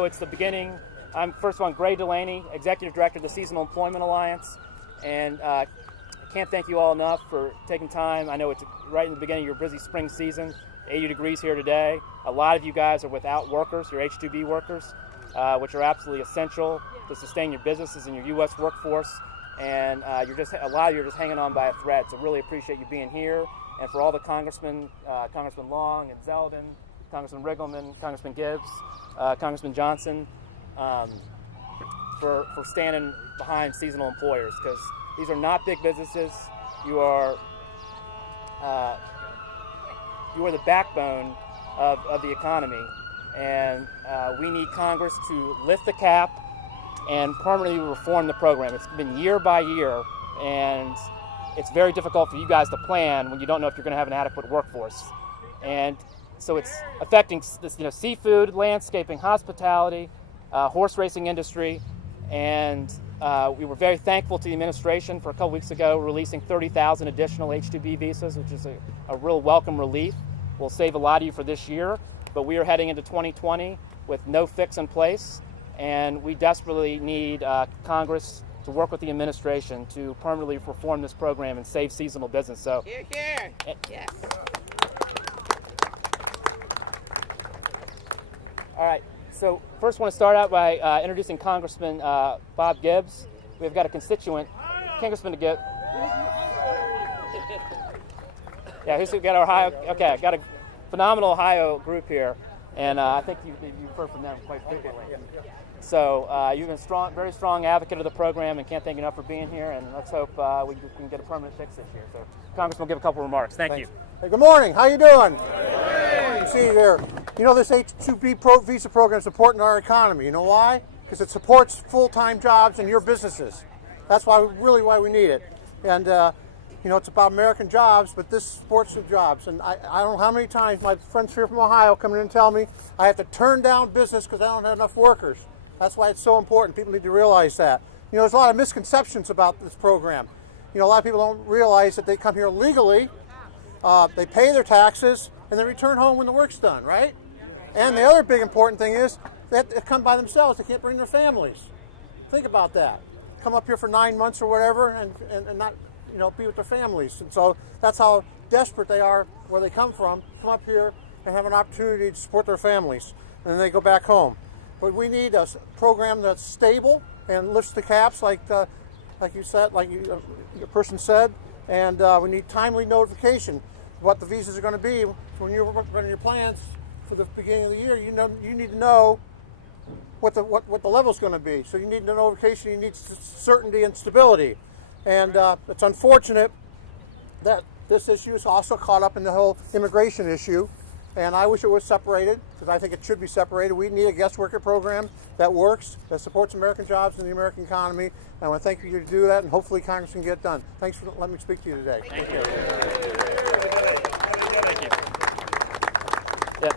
It's the beginning. I'm first one, Gray Delaney, Executive Director of the Seasonal Employment Alliance, and I can't thank you all enough for taking time. I know it's right in the beginning of your busy spring season, 80 degrees here today. A lot of you guys are without workers, your H-2B workers, which are absolutely essential to sustain your businesses and your U.S. workforce, and a lot of you are just hanging on by a thread, so really appreciate you being here. And for all the congressmen, Congressman Long and Zeldin, Congressman Riggleman, Congressman Gibbs, Congressman Johnson, for standing behind seasonal employers, because these are not big businesses. You are the backbone of the economy, and we need Congress to lift the cap and permanently reform the program. It's been year by year, and it's very difficult for you guys to plan when you don't know if you're going to have an adequate workforce. And so it's affecting this, seafood, landscaping, hospitality, horse racing industry, and we were very thankful to the administration for a couple weeks ago releasing 30,000 additional H-2B visas, which is a real welcome relief. We'll save a lot of you for this year, but we are heading into 2020 with no fix in place, and we desperately need Congress to work with the administration to permanently reform this program and save seasonal business. So, Here. Yes. All right, so first I want to start out by introducing Congressman Bob Gibbs. We've got a constituent, Congressman Gibbs. Yeah, who's got Ohio? Okay, got a phenomenal Ohio group here, and I think you've heard from them quite frequently. So you've been very strong advocate of the program, and can't thank you enough for being here, and let's hope we can get a permanent fix this year. So Congressman will give a couple remarks. Thank you. Hey, good morning. How you doing? Good to see you there. This H-2B visa program is important to our economy. You know why? Because it supports full-time jobs in your businesses. That's why we need it. And it's about American jobs, but this supports the jobs. And I don't know how many times my friends here from Ohio come in and tell me I have to turn down business because I don't have enough workers. That's why it's so important. People need to realize that. There's a lot of misconceptions about this program. A lot of people don't realize that they come here legally, they pay their taxes, and they return home when the work's done, right? And the other big important thing is that they come by themselves. They can't bring their families. Think about that. Come up here for 9 months or whatever and not, be with their families. And so that's how desperate they are where they come from. Come up here and have an opportunity to support their families. And then they go back home. But we need a program that's stable and lifts the caps like you said, your person said. And we need timely notification what the visas are going to be. When you're running your plans for the beginning of the year, you need to know what the level's going to be. So you need the notification, you need certainty and stability. And it's unfortunate that this issue is also caught up in the whole immigration issue. And I wish it was separated, because I think it should be separated. We need a guest worker program that works, that supports American jobs and the American economy. And I want to thank you to do that, and hopefully Congress can get it done. Thanks for letting me speak to you today. Thank you. Yeah,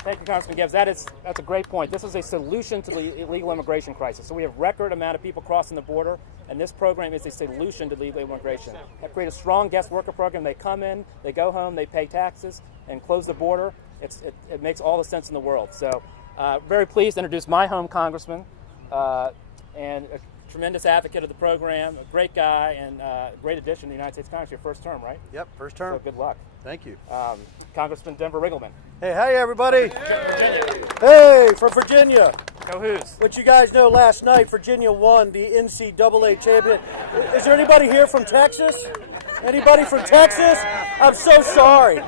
thank you, Congressman Gibbs. That's a great point. This is a solution to the illegal immigration crisis. So we have record amount of people crossing the border, and this program is a solution to illegal immigration. That create a strong guest worker program. They come in, they go home, they pay taxes, and close the border. It makes all the sense in the world. So very pleased to introduce my home congressman, and a tremendous advocate of the program, a great guy, and a great addition to the United States Congress. Your first term, right? Yep, first term. So good luck. Thank you. Congressman Denver Riggleman. Hey, hi everybody. Hey, from Virginia. Go Who's. Which you guys know, last night Virginia won the NCAA championship. Is there anybody here from Texas? Anybody from Texas? I'm so sorry.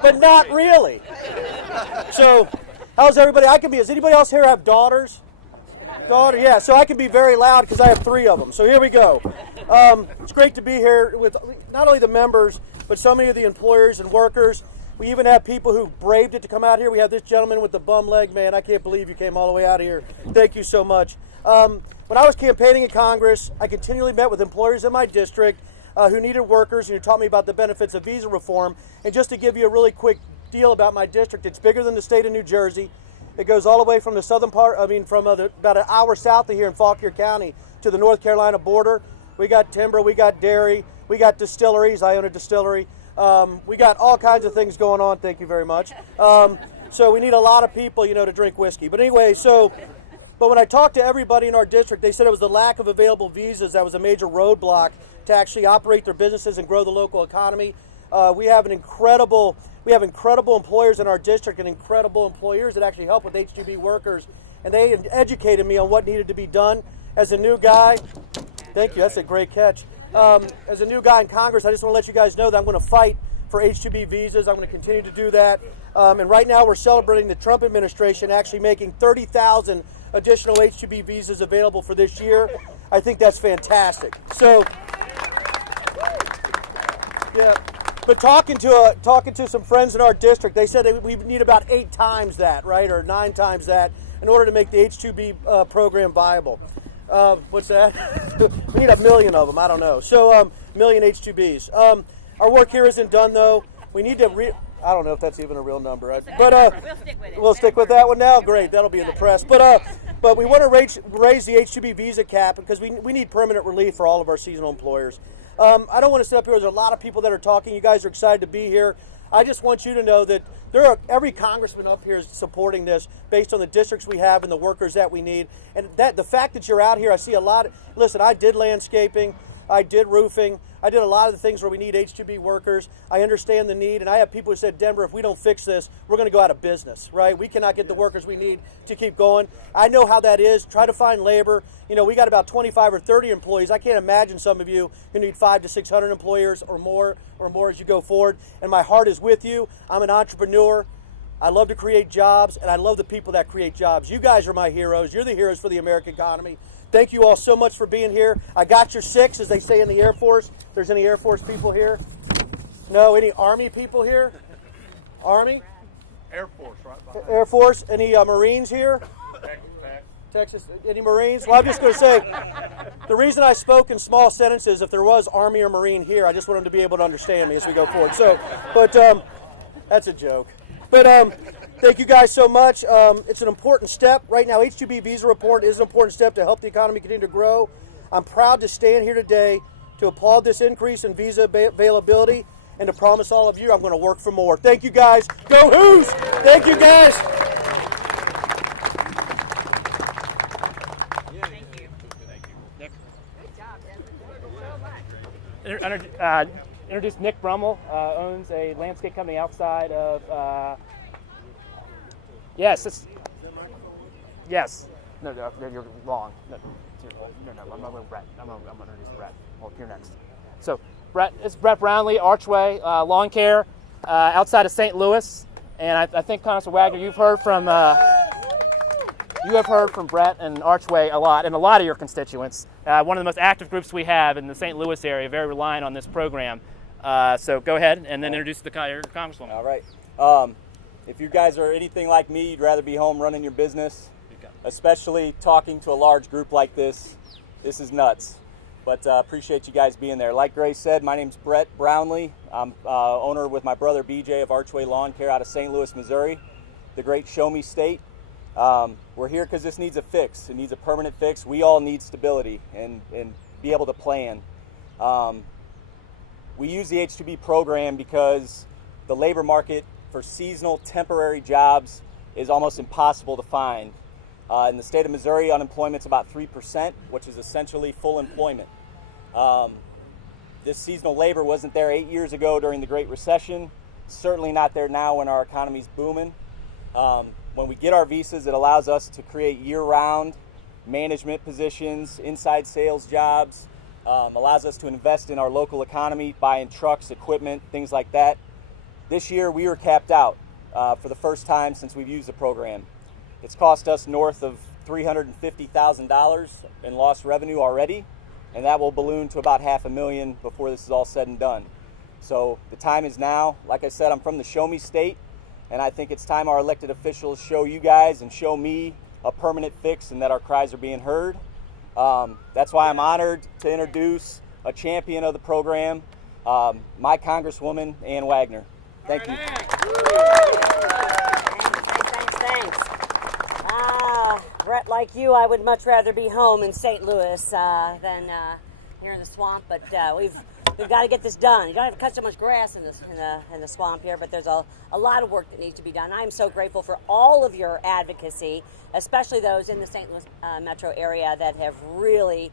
But not really. So, how's everybody? Does anybody else here have daughters? Yeah, so I can be very loud because I have 3 of them. So here we go. It's great to be here with not only the members, but so many of the employers and workers. We even have people who braved it to come out here. We have this gentleman with the bum leg. Man, I can't believe you came all the way out here. Thank you so much. When I was campaigning in Congress, I continually met with employers in my district who needed workers and who taught me about the benefits of visa reform. And just to give you a really quick deal about my district, it's bigger than the state of New Jersey. It goes all the way from the southern part, about an hour south of here in Fauquier County to the North Carolina border. We got timber, we got dairy, we got distilleries. I own a distillery. We got all kinds of things going on. Thank you very much. So we need a lot of people, to drink whiskey. But anyway, but when I talked to everybody in our district, they said it was the lack of available visas that was a major roadblock to actually operate their businesses and grow the local economy. We have incredible employers in our district and incredible employers that actually help with H-2B workers. And they educated me on what needed to be done. As a new guy, thank you, that's a great catch. As a new guy in Congress, I just want to let you guys know that I'm going to fight for H-2B visas. I'm going to continue to do that. And right now we're celebrating the Trump administration actually making 30,000 additional H-2B visas available for this year. I think that's fantastic. So, yeah. But talking to some friends in our district, they said that we need about 8 times that, right, or 9 times that, in order to make the H-2B program viable. What's that? We need 1 million of them. I don't know. So, million H-2Bs. Our work here isn't done though. We need to. I don't know if that's even a real number, but we'll stick with it. We'll stick with that one now. Great, that'll be in the press. But we want to raise the H-2B visa cap because we need permanent relief for all of our seasonal employers. I don't want to sit up here. There's a lot of people that are talking. You guys are excited to be here. I just want you to know that every congressman up here is supporting this based on the districts we have and the workers that we need. And the fact that you're out here, I see a lot. Listen, I did landscaping. I did roofing. I did a lot of the things where we need H-2B workers. I understand the need, and I have people who said, Denver, if we don't fix this, we're going to go out of business, right? We cannot get the workers we need to keep going. I know how that is. Try to find labor. We got about 25 or 30 employees. I can't imagine some of you who need 500 to 600 employers or more as you go forward. And my heart is with you. I'm an entrepreneur. I love to create jobs, and I love the people that create jobs. You guys are my heroes. You're the heroes for the American economy. Thank you all so much for being here. I got your 6, as they say in the Air Force. If there's any Air Force people here? No? Any Army people here? Army? Air Force, right behind. Air Force? Any Marines here? Texas? Any Marines? Well, I'm just going to say, the reason I spoke in small sentences, if there was Army or Marine here, I just want them to be able to understand me as we go forward. But that's a joke. But thank you guys so much. It's an important step. Right now, H-2B visa report is an important step to help the economy continue to grow. I'm proud to stand here today to applaud this increase in visa availability and to promise all of you I'm going to work for more. Thank you guys. Go Who's! Thank you guys. Thank you. Nick. Good job, Denver. Introduce Nick Brummel, owns a landscape company outside of, yes. No, you're wrong. No, I'm not going to Brett. I'm going to introduce Brett. Well, you're next. So, it's Brett Brownlee, Archway Lawn Care, outside of St. Louis. And I think, Congressman Wagner, you have heard from Brett and Archway a lot, and a lot of your constituents. One of the most active groups we have in the St. Louis area, very reliant on this program. So go ahead and then introduce the Congresswoman. All right. If you guys are anything like me, you'd rather be home running your business, especially talking to a large group like this. This is nuts. But appreciate you guys being there. Like Grace said, my name's Brett Brownlee. I'm owner with my brother BJ of Archway Lawn Care out of St. Louis, Missouri, the great Show Me State. We're here because this needs a fix. It needs a permanent fix. We all need stability and be able to plan. We use the H-2B program because the labor market for seasonal temporary jobs is almost impossible to find. In the state of Missouri, unemployment's about 3%, which is essentially full employment. This seasonal labor wasn't there 8 years ago during the Great Recession. Certainly not there now when our economy's booming. When we get our visas, it allows us to create year-round management positions, inside sales jobs, allows us to invest in our local economy, buying trucks, equipment, things like that. This year, we were capped out for the first time since we've used the program. It's cost us north of $350,000 in lost revenue already, and that will balloon to about $500,000 before this is all said and done. So the time is now. Like I said, I'm from the Show Me State, and I think it's time our elected officials show you guys and show me a permanent fix and that our cries are being heard. That's why I'm honored to introduce a champion of the program, my Congresswoman, Ann Wagner. Thank you. Thanks. Brett, like you, I would much rather be home in St. Louis than here in the swamp, but we've got to get this done. You don't have to cut so much grass in the swamp here, but there's a lot of work that needs to be done. I'm so grateful for all of your advocacy, especially those in the St. Louis metro area that have really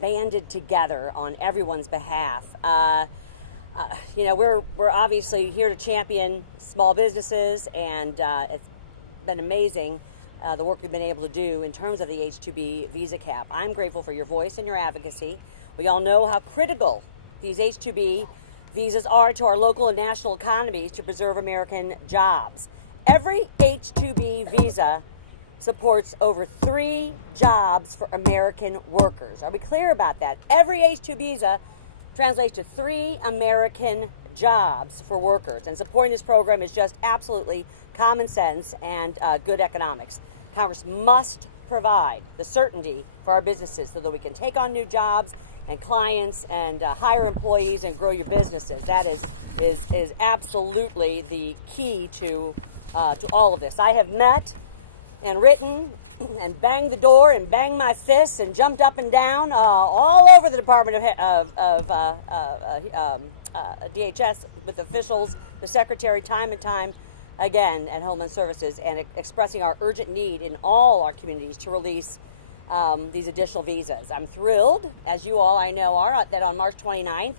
banded together on everyone's behalf. We're obviously here to champion small businesses, and it's been amazing the work we've been able to do in terms of the H-2B visa cap. I'm grateful for your voice and your advocacy. We all know how critical these H-2B visas are to our local and national economies to preserve American jobs. Every H-2B visa supports over 3 jobs for American workers. Are we clear about that? Every H-2 visa translates to 3 American jobs for workers, and supporting this program is just absolutely common sense and good economics. Congress must provide the certainty for our businesses so that we can take on new jobs and clients and hire employees and grow your businesses. That is absolutely the key to all of this. I have met and written and banged the door and banged my fists and jumped up and down all over the Department of DHS with officials, the Secretary, time and time again at Homeland Services, and expressing our urgent need in all our communities to release these additional visas. I'm thrilled, as you all I know are, that on March 29th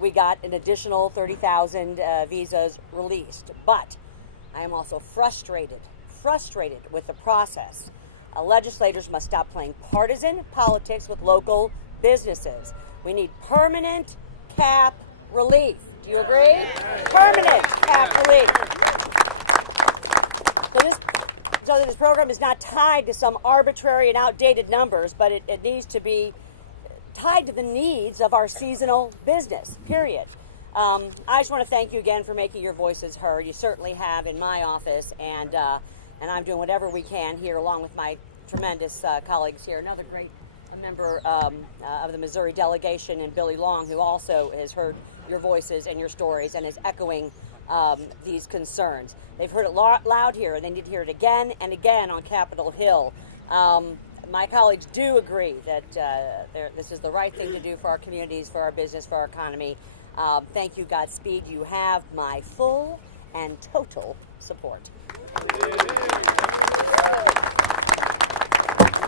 we got an additional 30,000 visas released. But I am also frustrated with the process. Legislators must stop playing partisan politics with local businesses. We need permanent cap relief. Do you agree? Permanent cap relief. So this program is not tied to some arbitrary and outdated numbers, but it needs to be tied to the needs of our seasonal business, period. I just want to thank you again for making your voices heard. You certainly have in my office, and I'm doing whatever we can here along with my tremendous colleagues here. Another great member of the Missouri delegation, and Billy Long, who also has heard your voices and your stories and is echoing these concerns. They've heard it loud here, and they need to hear it again and again on Capitol Hill. My colleagues do agree that this is the right thing to do for our communities, for our business, for our economy. Thank you, Godspeed. You have my full and total support. I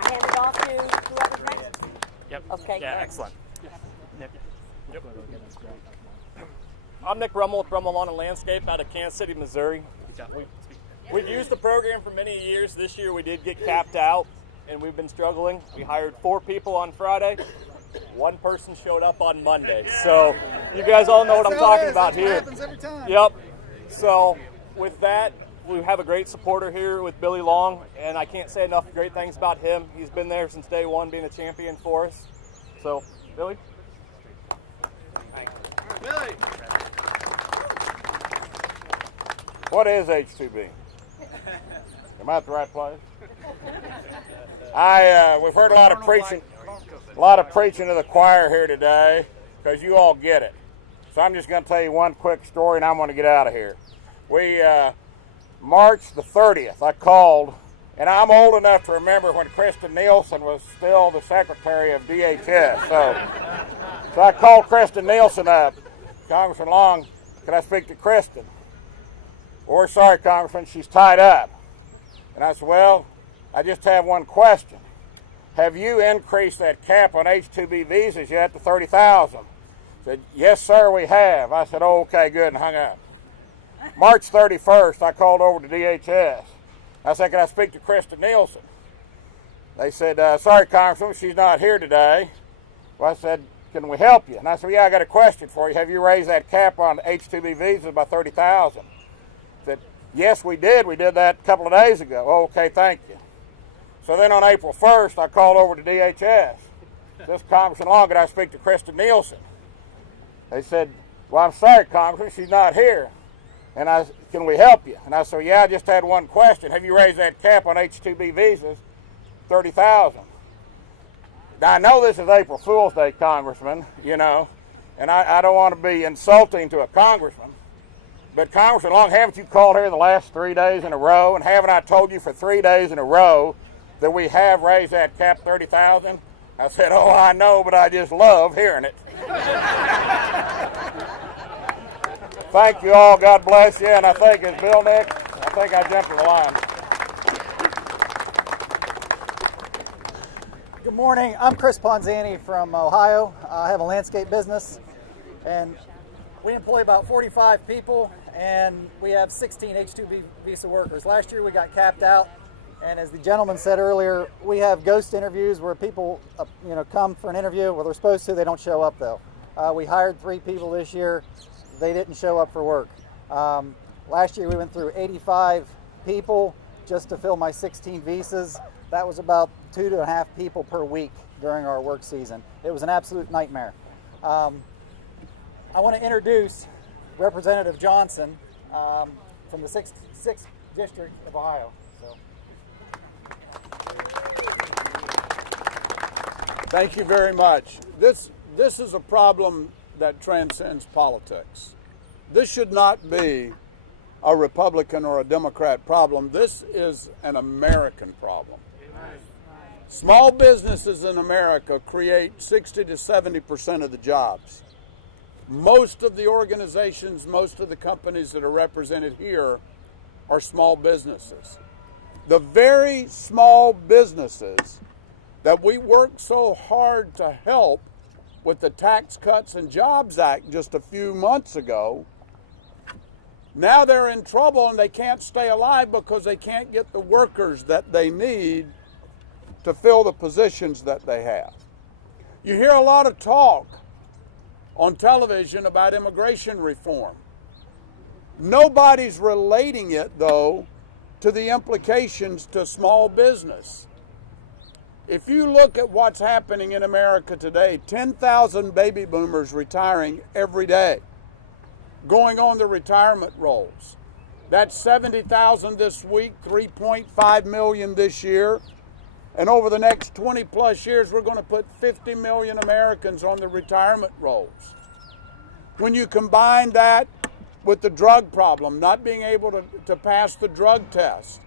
hand it off to whoever's next. Yep. Okay. Yeah, great. excellent. Nick. Yep. I'm Nick Rummel with Rummel Lawn and Landscape out of Kansas City, Missouri. We've used the program for many years. This year we did get capped out, and we've been struggling. We hired 4 people on Friday. 1 person showed up on Monday. So you guys all know what I'm talking about here. Happens every time. Yep. So with that, we have a great supporter here with Billy Long, and I can't say enough great things about him. He's been there since day one, being a champion for us. So, Billy? Billy. What is H-2B? Am I at the right place? We've heard a lot of preaching to the choir here today, because you all get it. So I'm just going to tell you one quick story, and I'm going to get out of here. March the 30th, I called, and I'm old enough to remember when Kristen Nielsen was still the secretary of DHS. So I called Kristen Nielsen up. Congressman Long, can I speak to Kristen? We're sorry, Congressman, she's tied up. And I said, well, I just have one question. Have you increased that cap on H-2B visas yet to 30,000? Said, yes, sir, we have. I said, oh, okay, good, and hung up. March 31st, I called over to DHS. I said, can I speak to Kristen Nielsen? They said, sorry, Congressman, she's not here today. Well, I said, can we help you? And I said, yeah, I got a question for you. Have you raised that cap on H-2B visas by 30,000? Said, yes, we did. We did that a couple of days ago. Oh, okay, thank you. So then on April 1st, I called over to DHS. This Congressman Long, could I speak to Kristen Nielsen? They said, well, I'm sorry, Congressman, she's not here. And I said, can we help you? And I said, yeah, I just had one question. Have you raised that cap on H-2B visas, 30,000? Now, I know this is April Fool's Day, Congressman, and I don't want to be insulting to a congressman, but Congressman Long, haven't you called here the last 3 days in a row, and haven't I told you for 3 days in a row that we have raised that cap 30,000? I said, oh, I know, but I just love hearing it. Thank you all. God bless you. And I think it's Bill next. I think I jumped in the line. Good morning. I'm Chris Ponzani from Ohio. I have a landscape business, and we employ about 45 people, and we have 16 H-2B visa workers. Last year we got capped out, and as the gentleman said earlier, we have ghost interviews where people come for an interview. Well, they're supposed to. They don't show up, though. We hired 3 people this year. They didn't show up for work. Last year we went through 85 people just to fill my 16 visas. That was about 2.5 people per week during our work season. It was an absolute nightmare. I want to introduce Representative Johnson from the 6th District of Ohio. Thank you very much. This is a problem that transcends politics. This should not be a Republican or a Democrat problem. This is an American problem. Small businesses in America create 60 to 70% of the jobs. Most of the organizations, most of the companies that are represented here are small businesses. The very small businesses that we worked so hard to help with the Tax Cuts and Jobs Act just a few months ago, now they're in trouble and they can't stay alive because they can't get the workers that they need to fill the positions that they have. You hear a lot of talk on television about immigration reform. Nobody's relating it, though, to the implications to small business. If you look at what's happening in America today, 10,000 baby boomers retiring every day, going on the retirement rolls. That's 70,000 this week, 3.5 million this year. And over the next 20 plus years, we're going to put 50 million Americans on the retirement rolls. When you combine that with the drug problem, not being able to pass the drug test,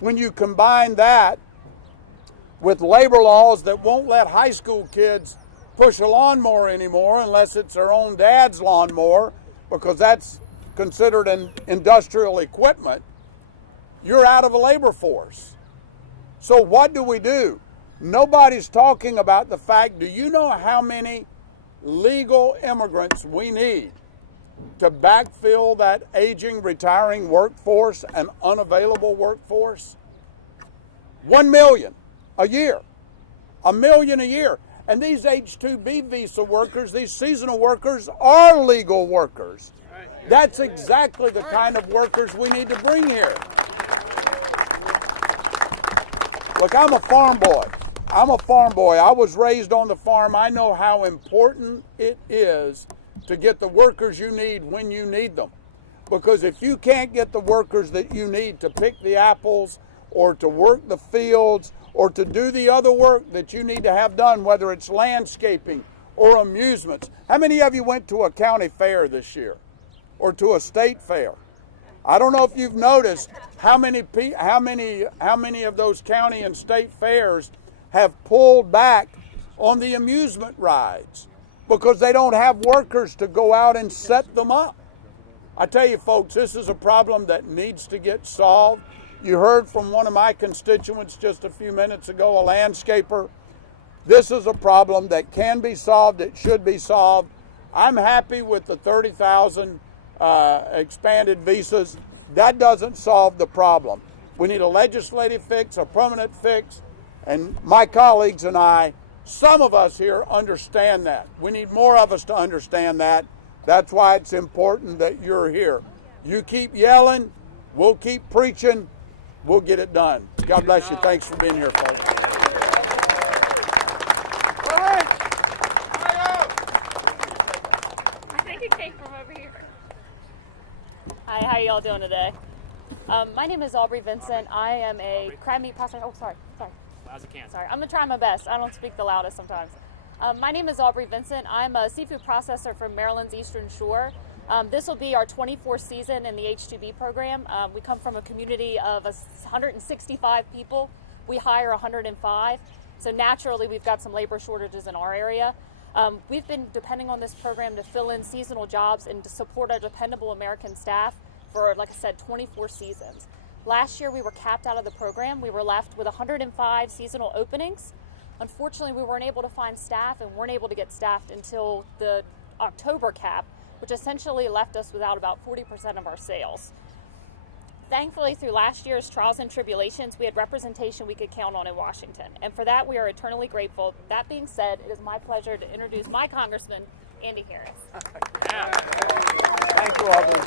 when you combine that with labor laws that won't let high school kids push a lawnmower anymore unless it's their own dad's lawnmower, because that's considered an industrial equipment, you're out of a labor force. So what do? Nobody's talking about the fact, do you know how many legal immigrants we need to backfill that aging, retiring workforce and unavailable workforce? 1 million a year. 1 million a year. And these H-2B visa workers, these seasonal workers, are legal workers. That's exactly the kind of workers we need to bring here. Look, I'm a farm boy. I was raised on the farm. I know how important it is to get the workers you need when you need them. Because if you can't get the workers that you need to pick the apples or to work the fields or to do the other work that you need to have done, whether it's landscaping or amusements. How many of you went to a county fair this year or to a state fair? I don't know if you've noticed how many of those county and state fairs have pulled back on the amusement rides because they don't have workers to go out and set them up. I tell you, folks, this is a problem that needs to get solved. You heard from one of my constituents just a few minutes ago, a landscaper. This is a problem that can be solved. It should be solved. I'm happy with the 30,000 expanded visas. That doesn't solve the problem. We need a legislative fix, a permanent fix, and my colleagues and I, some of us here understand that. We need more of us to understand that. That's why it's important that you're here. You keep yelling, we'll keep preaching, we'll get it done. God bless you. Thanks for being here, folks. I think it came from over here. Hi, how y'all doing today? My name is Aubrey Vincent. I am a crab meat processor. Oh, sorry. Loud as you can. Sorry, I'm gonna try my best. I don't speak the loudest sometimes. My name is Aubrey Vincent. I'm a seafood processor from Maryland's Eastern Shore. This will be our 24th season in the H-2B program. We come from a community of 165 people. We hire 105. So naturally, we've got some labor shortages in our area. We've been depending on this program to fill in seasonal jobs and to support our dependable American staff for, like I said, 24 seasons. Last year, we were capped out of the program. We were left with 105 seasonal openings. Unfortunately, we weren't able to find staff and weren't able to get staffed until the October cap, which essentially left us without about 40% of our sales. Thankfully, through last year's trials and tribulations, we had representation we could count on in Washington. And for that, we are eternally grateful. That being said, it is my pleasure to introduce my Congressman, Andy Harris. Thank you, Aubrey.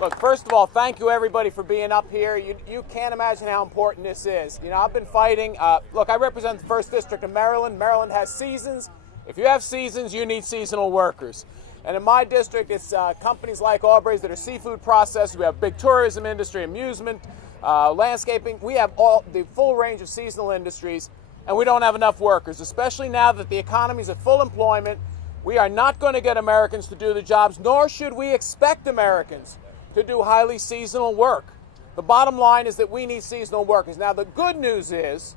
Look, first of all, thank you everybody for being up here. You can't imagine how important this is. You know, I've been fighting. Look, I represent the 1st District of Maryland. Maryland has seasons. If you have seasons, you need seasonal workers. And in my district, it's companies like Aubrey's that are seafood processors. We have big tourism industry, amusement, landscaping. We have all the full range of seasonal industries, and we don't have enough workers, especially now that the economy is at full employment. We are not going to get Americans to do the jobs, nor should we expect Americans to do highly seasonal work. The bottom line is that we need seasonal workers. Now, the good news is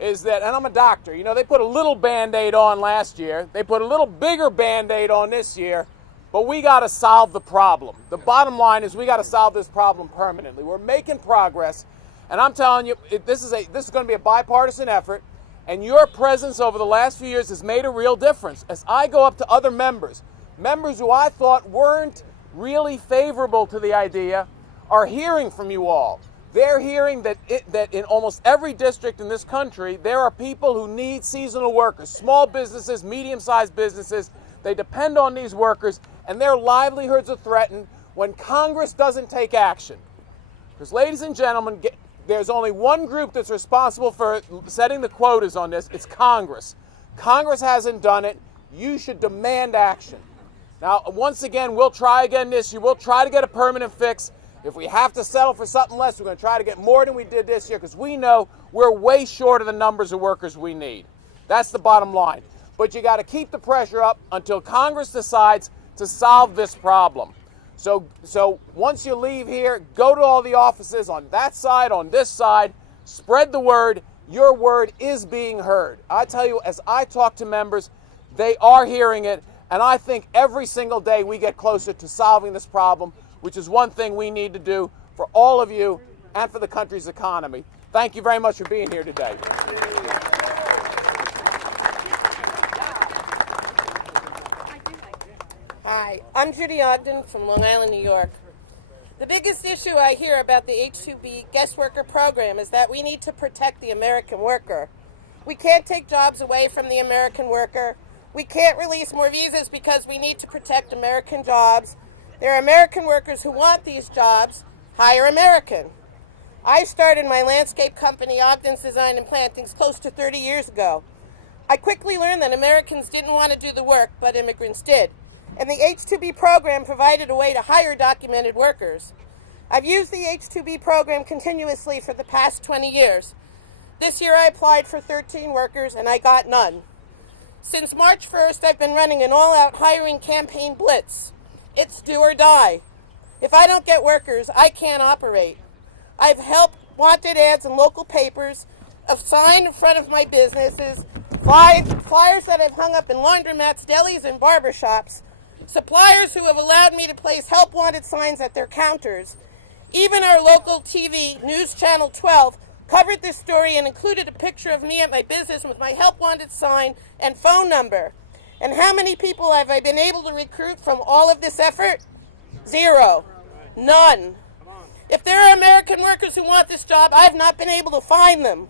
that, and I'm a doctor, you know, they put a little Band-Aid on last year. They put a little bigger Band-Aid on this year, but we got to solve the problem. The bottom line is we got to solve this problem permanently. We're making progress, and I'm telling you, this is going to be a bipartisan effort, and your presence over the last few years has made a real difference. As I go up to other members who I thought weren't really favorable to the idea, are hearing from you all. They're hearing that in almost every district in this country, there are people who need seasonal workers, small businesses, medium-sized businesses. They depend on these workers, and their livelihoods are threatened when Congress doesn't take action. Because, ladies and gentlemen, there's only one group that's responsible for setting the quotas on this. It's Congress. Congress hasn't done it. You should demand action. Now, once again, we'll try again this year. We'll try to get a permanent fix. If we have to settle for something less, we're going to try to get more than we did this year because we know we're way short of the numbers of workers we need. That's the bottom line. But you got to keep the pressure up until Congress decides to solve this problem. So once you leave here, go to all the offices on that side, on this side, spread the word. Your word is being heard. I tell you, as I talk to members, they are hearing it, and I think every single day we get closer to solving this problem, which is one thing we need to do for all of you and for the country's economy. Thank you very much for being here today. Hi, I'm Judy Ogden from Long Island, New York. The biggest issue I hear about the H-2B guest worker program is that we need to protect the American worker. We can't take jobs away from the American worker. We can't release more visas because we need to protect American jobs. There are American workers who want these jobs. Hire American. I started my landscape company, Ogden's Design and Plantings, close to 30 years ago. I quickly learned that Americans didn't want to do the work, but immigrants did. And the H-2B program provided a way to hire documented workers. I've used the H-2B program continuously for the past 20 years. This year I applied for 13 workers and I got none. Since March 1st, I've been running an all-out hiring campaign blitz. It's do or die. If I don't get workers, I can't operate. I've helped wanted ads in local papers, a sign in front of my businesses, flyers that I've hung up in laundromats, delis, and barbershops, suppliers who have allowed me to place help wanted signs at their counters. Even our local TV, News Channel 12, covered this story and included a picture of me at my business with my help wanted sign and phone number. And how many people have I been able to recruit from all of this effort? Zero. None. If there are American workers who want this job, I've not been able to find them.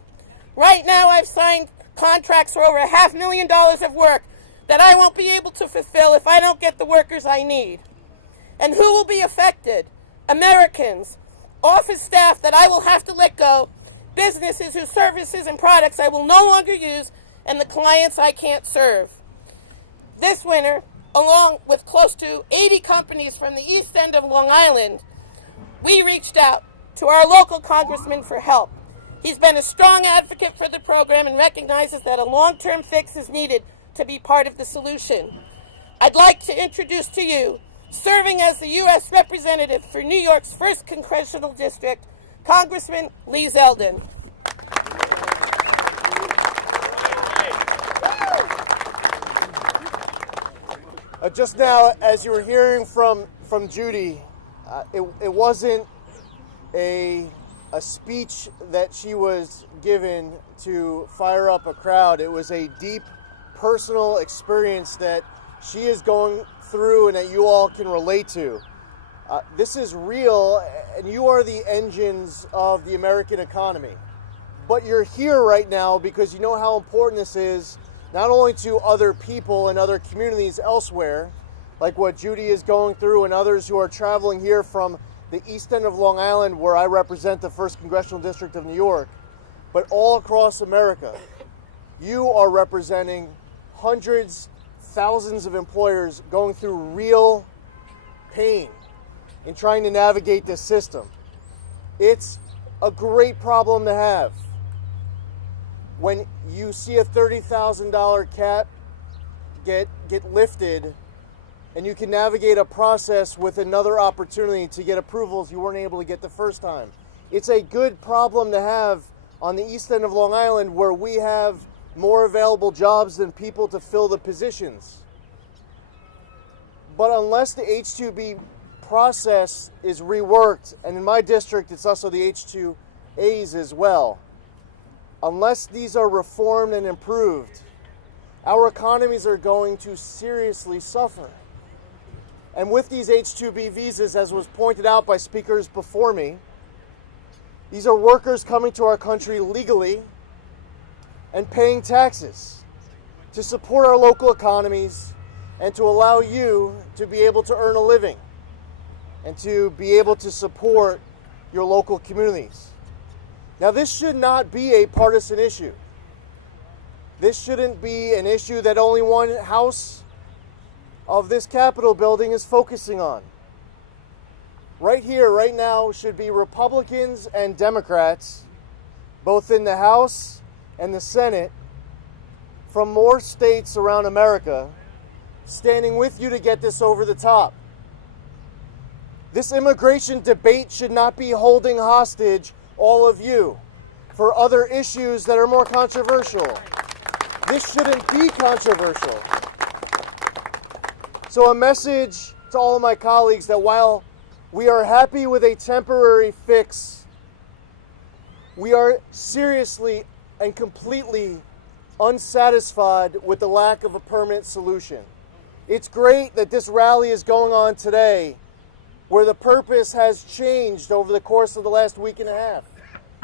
Right now, I've signed contracts for over $500,000 of work that I won't be able to fulfill if I don't get the workers I need. And who will be affected? Americans, office staff that I will have to let go, businesses whose services and products I will no longer use, and the clients I can't serve. This winter, along with close to 80 companies from the east end of Long Island, we reached out to our local congressman for help. He's been a strong advocate for the program and recognizes that a long-term fix is needed to be part of the solution. I'd like to introduce to you, serving as the U.S. representative for New York's 1st Congressional District, Congressman Lee Zeldin. Just now, as you were hearing from Judy, it wasn't a speech that she was given to fire up a crowd. It was a deep personal experience that she is going through and that you all can relate to. This is real, and you are the engines of the American economy. But you're here right now because you know how important this is, not only to other people and other communities elsewhere, like what Judy is going through, and others who are traveling here from the east end of Long Island, where I represent the 1st Congressional District of New York, but all across America. You are representing hundreds, thousands of employers going through real pain in trying to navigate this system. It's a great problem to have. When you see a $30,000 cap get lifted, and you can navigate a process with another opportunity to get approvals you weren't able to get the first time. It's a good problem to have on the east end of Long Island, where we have more available jobs than people to fill the positions. But unless the H-2B process is reworked, and in my district it's also the H-2As as well, unless these are reformed and improved, our economies are going to seriously suffer. And with these H-2B visas, as was pointed out by speakers before me, these are workers coming to our country legally and paying taxes to support our local economies and to allow you to be able to earn a living and to be able to support your local communities. Now, this should not be a partisan issue. This shouldn't be an issue that only one house of this Capitol building is focusing on. Right here, right now, should be Republicans and Democrats, both in the House and the Senate, from more states around America, standing with you to get this over the top. This immigration debate should not be holding hostage all of you for other issues that are more controversial. This shouldn't be controversial. So a message to all of my colleagues that while we are happy with a temporary fix, we are seriously and completely unsatisfied with the lack of a permanent solution. It's great that this rally is going on today, where the purpose has changed over the course of the last week and a half.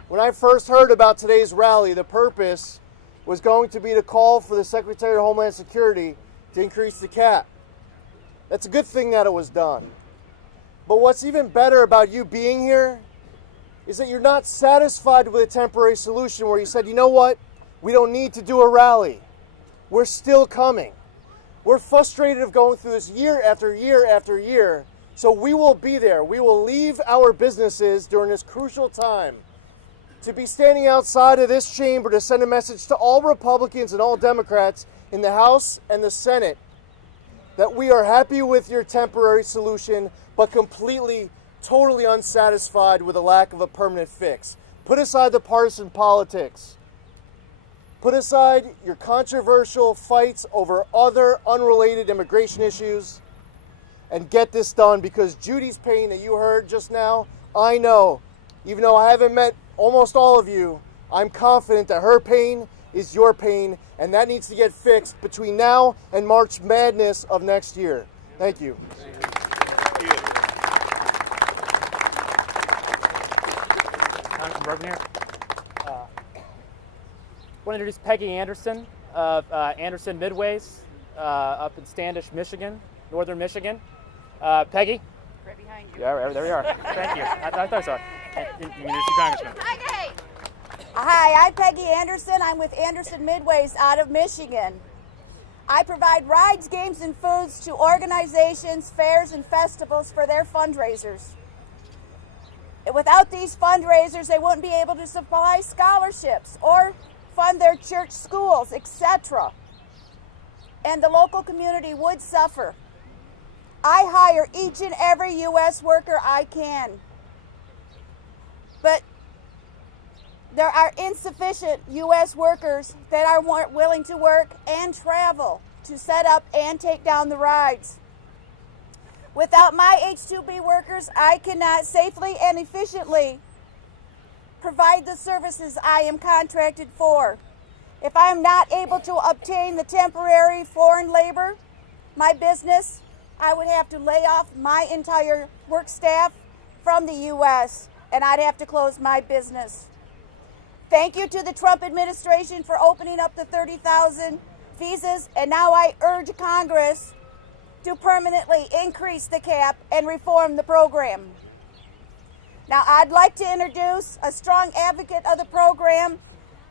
When I first heard about today's rally, the purpose was going to be to call for the Secretary of Homeland Security to increase the cap. That's a good thing that it was done. But what's even better about you being here is that you're not satisfied with a temporary solution where you said, you know what, we don't need to do a rally. We're still coming. We're frustrated of going through this year after year after year, so we will be there. We will leave our businesses during this crucial time to be standing outside of this chamber to send a message to all Republicans and all Democrats in the House and the Senate that we are happy with your temporary solution, but completely, totally unsatisfied with the lack of a permanent fix. Put aside the partisan politics. Put aside your controversial fights over other unrelated immigration issues and get this done, because Judy's pain that you heard just now, I know, even though I haven't met almost all of you, I'm confident that her pain is your pain, and that needs to get fixed between now and March Madness of next year. Thank you. Congressman Bergen here. I want to introduce Peggy Anderson of Anderson Midways up in Standish, Michigan, northern Michigan. Peggy? Right behind you. Yeah, there we are. Thank you. I thought so. You introduce the Congressman. Hi, I'm Peggy Anderson. I'm with Anderson Midways out of Michigan. I provide rides, games, and foods to organizations, fairs, and festivals for their fundraisers. Without these fundraisers, they wouldn't be able to supply scholarships or fund their church schools, etc. And the local community would suffer. I hire each and every U.S. worker I can. But there are insufficient U.S. workers that are willing to work and travel. to set up and take down the rides. Without my H-2B workers, I cannot safely and efficiently provide the services I am contracted for. If I am not able to obtain the temporary foreign labor, my business, I would have to lay off my entire work staff from the U.S., and I'd have to close my business. Thank you to the Trump administration for opening up the 30,000 visas, and now I urge Congress to permanently increase the cap and reform the program. Now, I'd like to introduce a strong advocate of the program,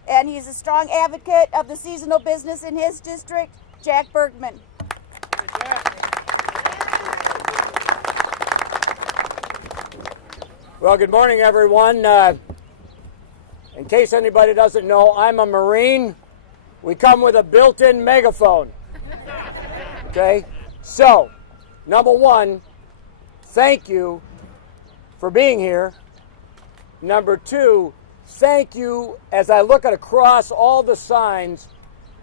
and he's a strong advocate of the seasonal business in his district, Jack Bergman. Well, good morning, everyone. In case anybody doesn't know, I'm a Marine. We come with a built-in megaphone. Okay? So, number one, thank you for being here. Number two, thank you as I look at across all the signs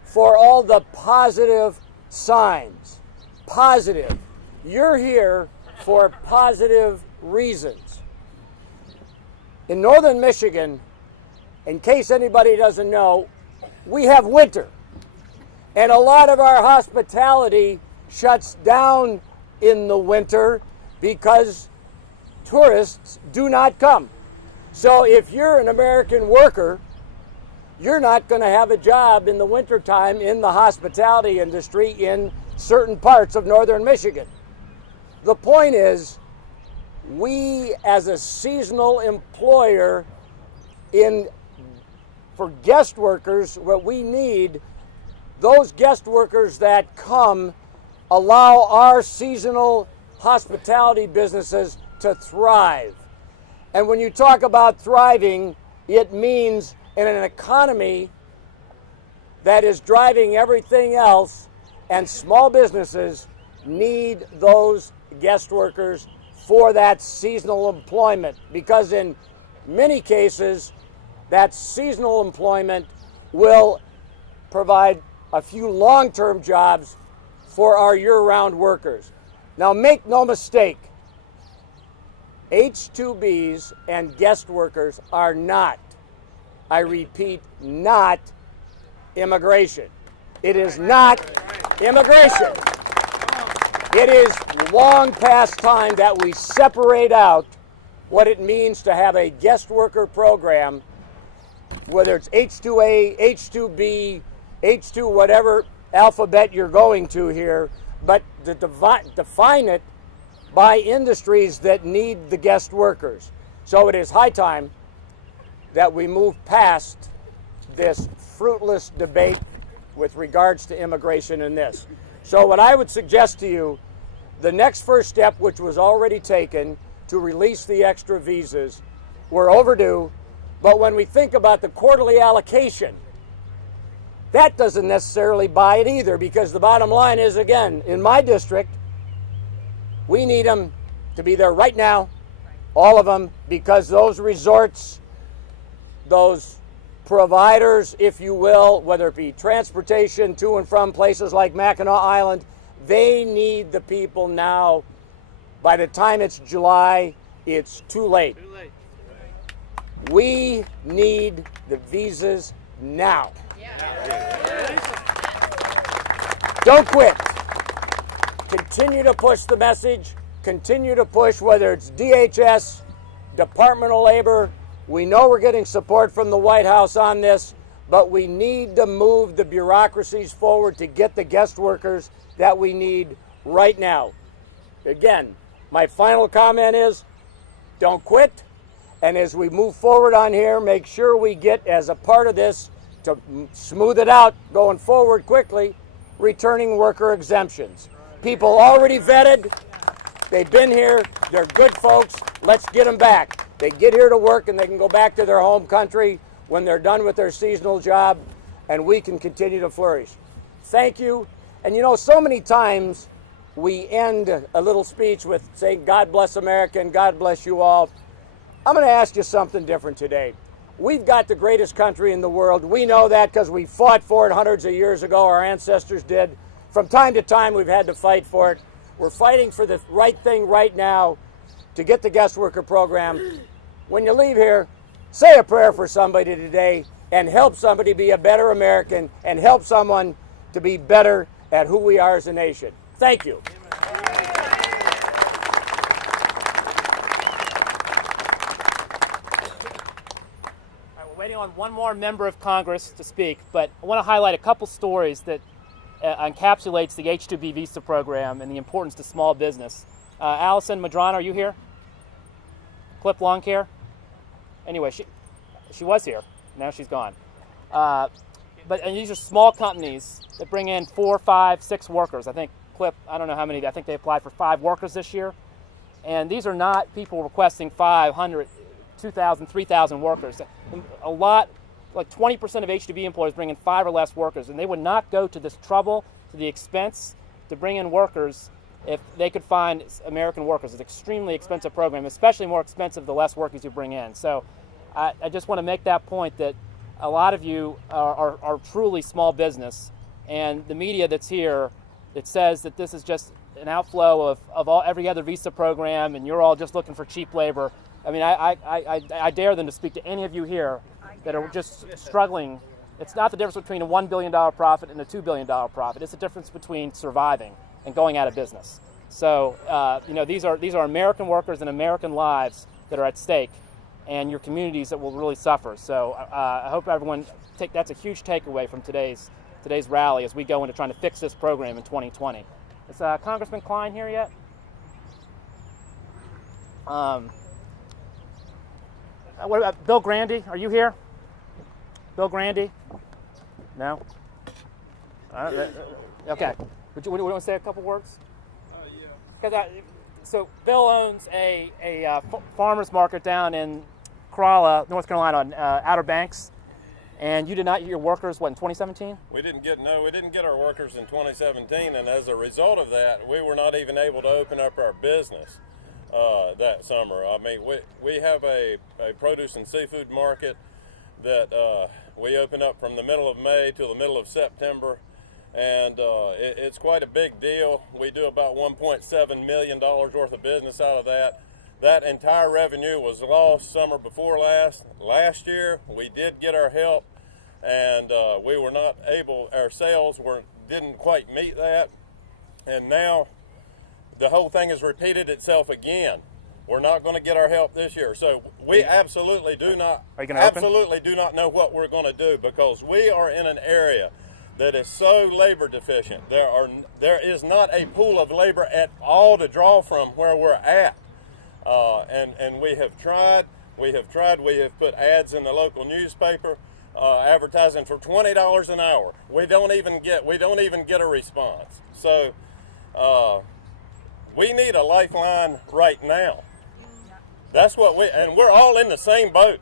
for all the positive signs. Positive. You're here for positive reasons. In northern Michigan, in case anybody doesn't know, we have winter. And a lot of our hospitality shuts down in the winter because tourists do not come. So if you're an American worker, you're not going to have a job in the wintertime in the hospitality industry in certain parts of northern Michigan. The point is, we as a seasonal employer for guest workers, what we need, those guest workers that come allow our seasonal hospitality businesses to thrive. And when you talk about thriving, it means in an economy that is driving everything else, and small businesses need those guest workers for that seasonal employment, because in many cases, that seasonal employment will provide a few long-term jobs for our year-round workers. Now, make no mistake, H-2Bs and guest workers are not, I repeat, not immigration. It is not immigration. It is long past time that we separate out what it means to have a guest worker program, whether it's H-2A, H-2B, H-2, whatever alphabet you're going to here, but to define it by industries that need the guest workers. So it is high time that we move past this fruitless debate with regards to immigration in this. So what I would suggest to you, the next first step, which was already taken to release the extra visas, we're overdue, but when we think about the quarterly allocation, that doesn't necessarily buy it either, because the bottom line is, again, in my district, we need them to be there right now, all of them, because those resorts, those providers, if you will, whether it be transportation to and from places like Mackinac Island, they need the people now. By the time it's July, it's too late. We need the visas now. Don't quit. Continue to push the message. Continue to push, whether it's DHS, Department of Labor. We know we're getting support from the White House on this, but we need to move the bureaucracies forward to get the guest workers that we need right now. Again, my final comment is, don't quit. And as we move forward on here, make sure we get, as a part of this, to smooth it out going forward quickly, returning worker exemptions. People already vetted, they've been here, they're good folks, let's get them back. They get here to work and they can go back to their home country when they're done with their seasonal job, and we can continue to flourish. Thank you. And you know, so many times we end a little speech with saying, God bless America and God bless you all. I'm going to ask you something different today. We've got the greatest country in the world. We know that because we fought for it hundreds of years ago. Our ancestors did. From time to time, we've had to fight for it. We're fighting for the right thing right now to get the guest worker program. When you leave here, say a prayer for somebody today and help somebody be a better American and help someone to be better at who we are as a nation. Thank you. We're waiting on one more member of Congress to speak, but I want to highlight a couple stories that encapsulates the H-2B visa program and the importance to small business. Allison Madrano, are you here? Clip Lawn Care? Anyway, she was here. Now she's gone. And these are small companies that bring in 4, 5, 6 workers. I think Clip, I don't know how many, I think they applied for 5 workers this year. And these are not people requesting 500, 2,000, 3,000 workers. A lot, like 20% of H-2B employers bring in 5 or less workers, and they would not go to this trouble, to the expense to bring in workers if they could find American workers. It's an extremely expensive program, especially more expensive the less workers you bring in. So I just want to make that point that a lot of you are truly small business, and the media that's here that says that this is just an outflow of every other visa program and you're all just looking for cheap labor. I mean, I dare them to speak to any of you here that are just struggling. It's not the difference between a $1 billion profit and a $2 billion profit. It's the difference between surviving and going out of business. So, these are American workers and American lives that are at stake, and your communities that will really suffer. So I hope everyone that's a huge takeaway from today's rally as we go into trying to fix this program in 2020. Is Congressman Klein here yet? What about Bill Grandy? Are you here? Bill Grandy? No? Okay. Would you want to say a couple words? Yeah. So Bill owns a farmer's market down in Corolla, North Carolina, on Outer Banks, and you did not get your workers, in 2017? We didn't get our workers in 2017, and as a result of that, we were not even able to open up our business that summer. I mean, we have a produce and seafood market that we open up from the middle of May till the middle of September, and it's quite a big deal. We do about $1.7 million worth of business out of that. That entire revenue was lost summer before last. Last year, we did get our help, and we were not able, our sales didn't quite meet that, and now the whole thing has repeated itself again. We're not going to get our help this year. So we absolutely do not know what we're going to do, because we are in an area that is so labor deficient. There is not a pool of labor at all to draw from where we're at. And we have tried. We have put ads in the local newspaper advertising for $20 an hour. We don't even get a response. So we need a lifeline right now. That's what we're all in the same boat.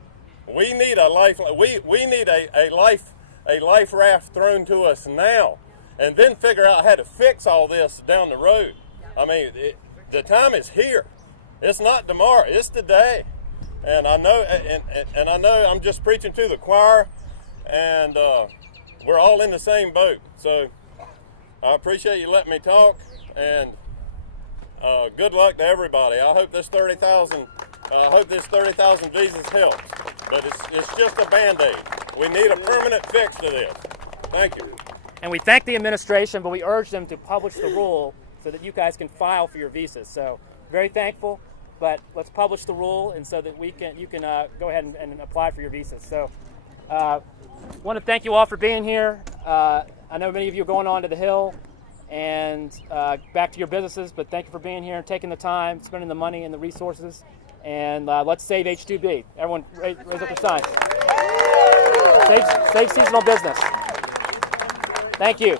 We need a lifeline. We need a life raft thrown to us now, and then figure out how to fix all this down the road. I mean, the time is here. It's not tomorrow. It's today. And I know, and I know I'm just preaching to the choir, and we're all in the same boat. So I appreciate you letting me talk, and good luck to everybody. I hope this 30,000 visas helps, but it's just a Band-Aid. We need a permanent fix to this. Thank you. And we thank the administration, but we urge them to publish the rule so that you guys can file for your visas. So very thankful, but let's publish the rule, and so that you can go ahead and apply for your visas. So want to thank you all for being here. I know many of you are going on to the Hill and back to your businesses, but thank you for being here and taking the time, spending the money and the resources. And let's save H-2B. Everyone raise up the sign. Save seasonal business. Thank you.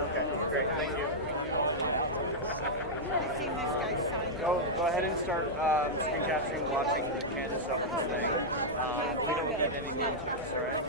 Okay, great, thank you. Go ahead and start screen capturing, watching the Candace Owens thing. We don't need any music, all right?